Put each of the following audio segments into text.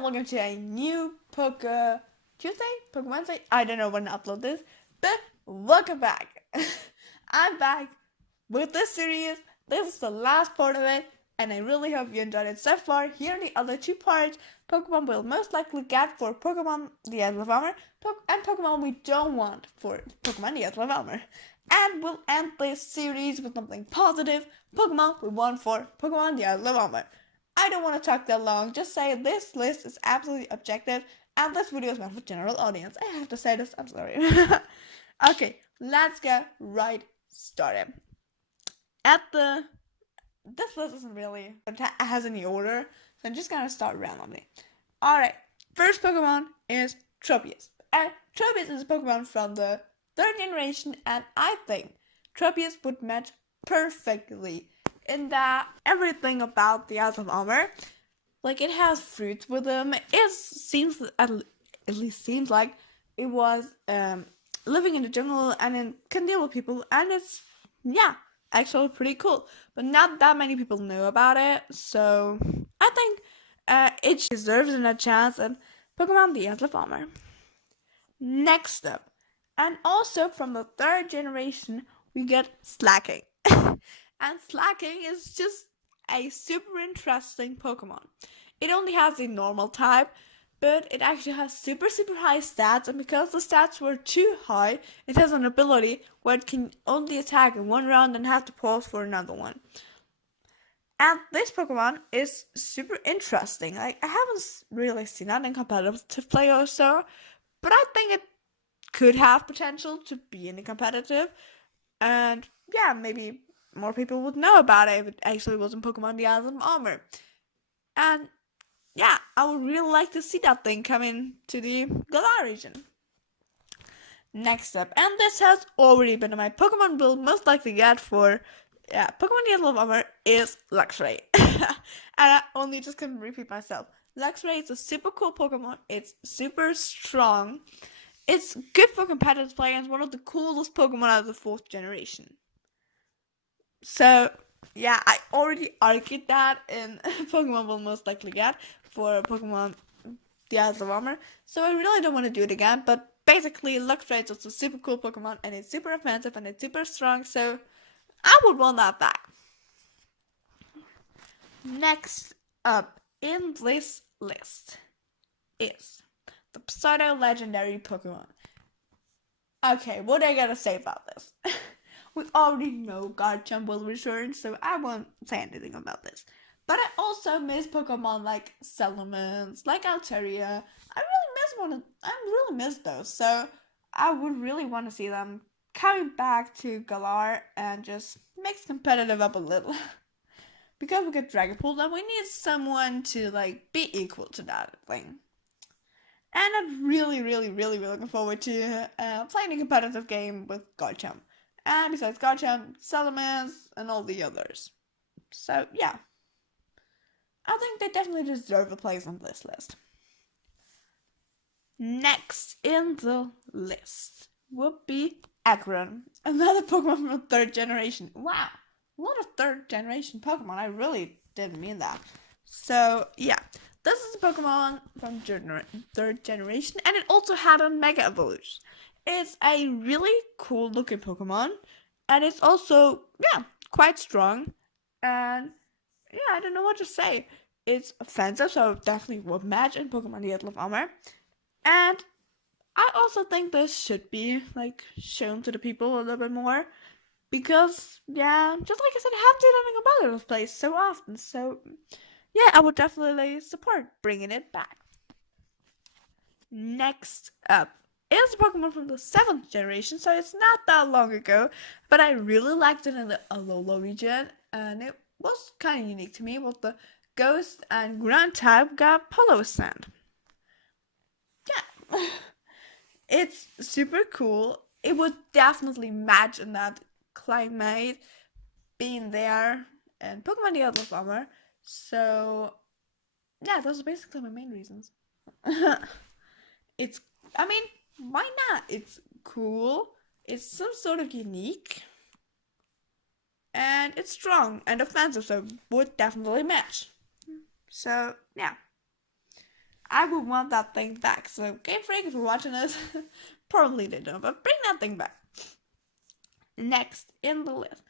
and welcome to a new Pokemon Wednesday. I don't know when to upload this, but welcome back. I'm back with this series. This is the last part of it, and I really hope you enjoyed it so far. Here are the other two parts. Pokemon we'll most likely get for Pokemon the Atlas of Armor, and Pokemon we don't want for Pokemon the Atlas of Armor. And we'll end this series with something positive. Pokemon we want for Pokemon the Atlas of Armor. I don't want to talk that long, just say this list is absolutely objective and this video is meant for general audience. I have to say this, I'm sorry. Okay, let's get right started. This list isn't really, it has any order, so I'm just gonna start randomly. Alright, first Pokemon is Tropius. And Tropius is a Pokemon from the 3rd generation, and I think Tropius would match perfectly in that everything about the Atlas of Armor, like it has fruits with them. It seems at least seems like it was living in the jungle and it can deal with people, and it's actually pretty cool. But not that many people know about it, so I think it deserves a chance. And Pokemon the Atlas of Armor. Next up, and also from the 3rd generation, we get Slacking. And Slacking is just a super interesting Pokemon. It only has a normal type, but it actually has super high stats, and because the stats were too high, it has an ability where it can only attack in one round and have to pause for another one. And this Pokemon is super interesting. I haven't really seen that in competitive play or so, but I think it could have potential to be in a competitive, and yeah, maybe more people would know about it if it actually was in Pokemon the Atlas of Armor. And yeah, I would really like to see that thing come into the Galar region. Next up, and this has already been in my Pokemon build most likely get for Pokemon the Atlas of Armor is Luxray. And I only just couldn't repeat myself. Luxray is a super cool Pokemon. It's super strong. It's good for competitive play and it's one of the coolest Pokemon out of the 4th generation. So, yeah, I already argued that in Pokemon will most likely get for Pokemon the Atlas of Armor, so I really don't want to do it again, but basically Luxray is also a super cool Pokemon, and it's super offensive and it's super strong, so I would want that back. Next up in this list is the pseudo-legendary Pokemon. Okay, what I gotta say about this? We already know Garchomp will return, so I won't say anything about this. But I also miss Pokemon like Salamence, like Altaria. I really miss those, so I would really want to see them coming back to Galar and just mix competitive up a little. Because we get Dragapult, and we need someone to like be equal to that thing. And I'm really looking forward to playing a competitive game with Garchomp. And besides Garchomp, Salamence, and all the others. So, yeah. I think they definitely deserve a place on this list. Next in the list would be Akram, another Pokemon from the 3rd generation. Wow, a lot of 3rd generation Pokemon. I really didn't mean that. So, yeah. This is a Pokemon from 3rd generation, and it also had a Mega Evolution. It's a really cool looking Pokemon, and it's also, quite strong, and I don't know what to say. It's offensive, so definitely would match in Pokemon the Atlas of Armor, and I also think this should be, like, shown to the people a little bit more, because, just like I said, I haven't seen anything about this place so often, so I would definitely support bringing it back. Next up is a Pokemon from the 7th generation, so it's not that long ago, but I really liked it in the Alola region, and it was kind of unique to me with the Ghost and Ground type got Pollos sand. Yeah, it's super cool. It would definitely match in that climate, being there, and Pokemon the Atlas of Armor. So, those are basically my main reasons. Why not? It's cool, it's some sort of unique, and it's strong and offensive, so would definitely match. So, I would want that thing back. So Game Freak, if you're watching this, probably they don't, but bring that thing back. Next in the list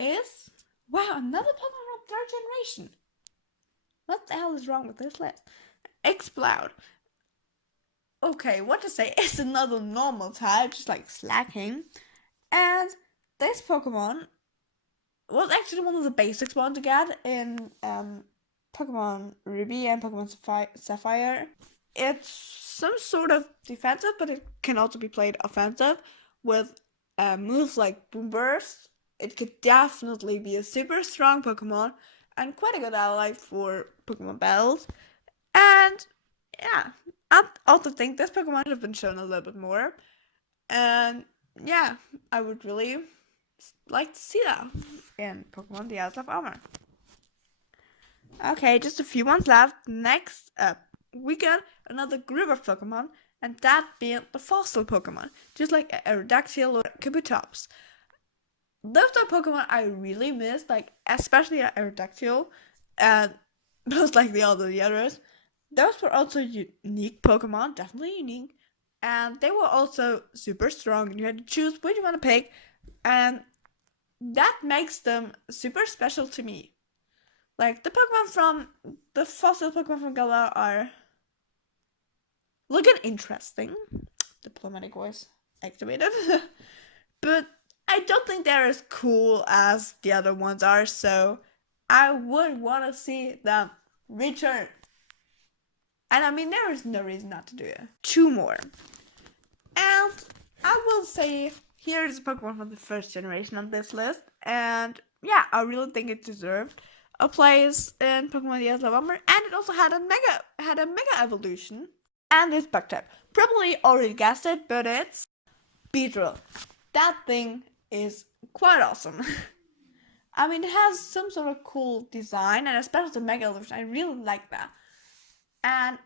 is, wow, another Pokemon from 3rd generation. What the hell is wrong with this list? Exploud. Okay, what to say? It's another normal type, just like Slacking. And this Pokemon was actually one of the basics one to get in Pokemon Ruby and Pokemon Sapphire. It's some sort of defensive, but it can also be played offensive with moves like Boom Burst. It could definitely be a super strong Pokemon and quite a good ally for Pokemon battles. And yeah, I also think this Pokemon should have been shown a little bit more. And yeah, I would really like to see that in Pokemon The Isles of Armor. Okay, just a few ones left. Next up, we got another group of Pokemon, and that being the fossil Pokemon, just like Aerodactyl or Kabutops. Those are Pokemon I really missed, like especially Aerodactyl, and most like the others. Those were also unique Pokemon, definitely unique, and they were also super strong. And you had to choose which you want to pick, and that makes them super special to me. Like the fossil Pokemon from Galar are looking interesting. Diplomatic voice activated. But I don't think they're as cool as the other ones are, so I would want to see them return. And I mean, there is no reason not to do it. 2 more. And I will say, here is a Pokemon from the 1st generation on this list. And yeah, I really think it deserved a place in Pokemon The Isles of Armor. And it also had a mega evolution. And it's bug type. Probably already guessed it, but it's Beedrill. That thing is quite awesome. I mean, it has some sort of cool design, and especially the mega evolution. I really like that. And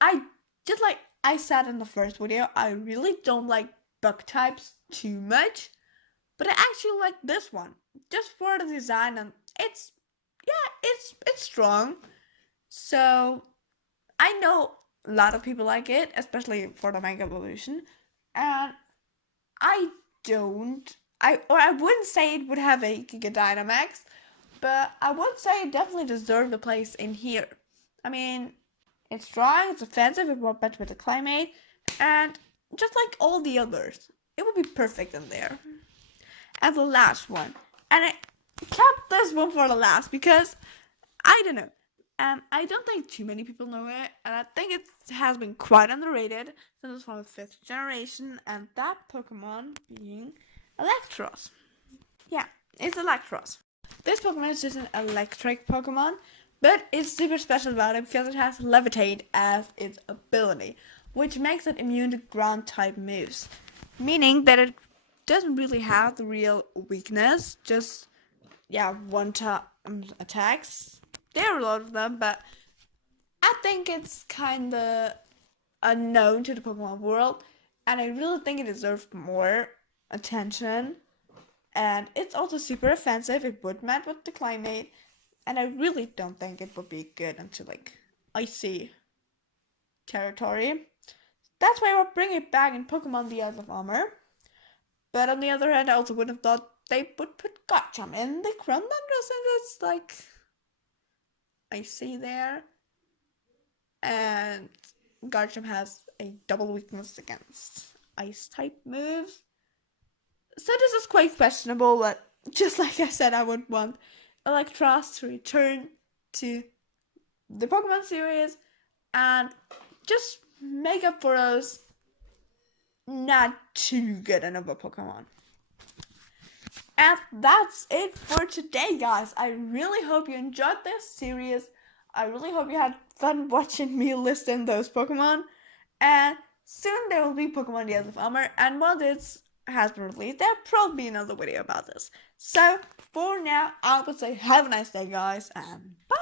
I, just like I said in the first video, I really don't like bug types too much, but I actually like this one just for the design, and it's strong. So I know a lot of people like it, especially for the mega evolution, and I wouldn't say it would have a Giga Dynamax, but I would say it definitely deserved a place in here. I mean, it's strong, it's offensive, it worked better with the climate, and just like all the others, it would be perfect in there. And the last one, and I kept this one for the last because, I don't know, I don't think too many people know it, and I think it has been quite underrated since it's from the 5th generation, and that Pokemon being Electros. Yeah, it's Electros. This Pokemon is just an electric Pokemon, but it's super special about it because it has Levitate as its ability, which makes it immune to ground type moves, meaning that it doesn't really have the real weakness, just one-time attacks. There are a lot of them, but I think it's kinda unknown to the Pokemon world, and I really think it deserves more attention. And it's also super offensive. It would match with the climate, and I really don't think it would be good into like icy territory. That's why I would bring it back in Pokemon The Isles of Armor. But on the other hand, I also wouldn't have thought they would put Garchomp in the Crown Tundra since it's like icy there. And Garchomp has a double weakness against ice type moves. So this is quite questionable, but just like I said, I would want Electros to return to the Pokemon series and just make up for those not too good enough Pokemon. And that's it for today, guys. I really hope you enjoyed this series. I really hope you had fun watching me listing those Pokemon. And soon there will be Pokemon The Isles of Armor, and once it has been released, there'll probably be another video about this. So for now, I would say have a nice day, guys, and bye.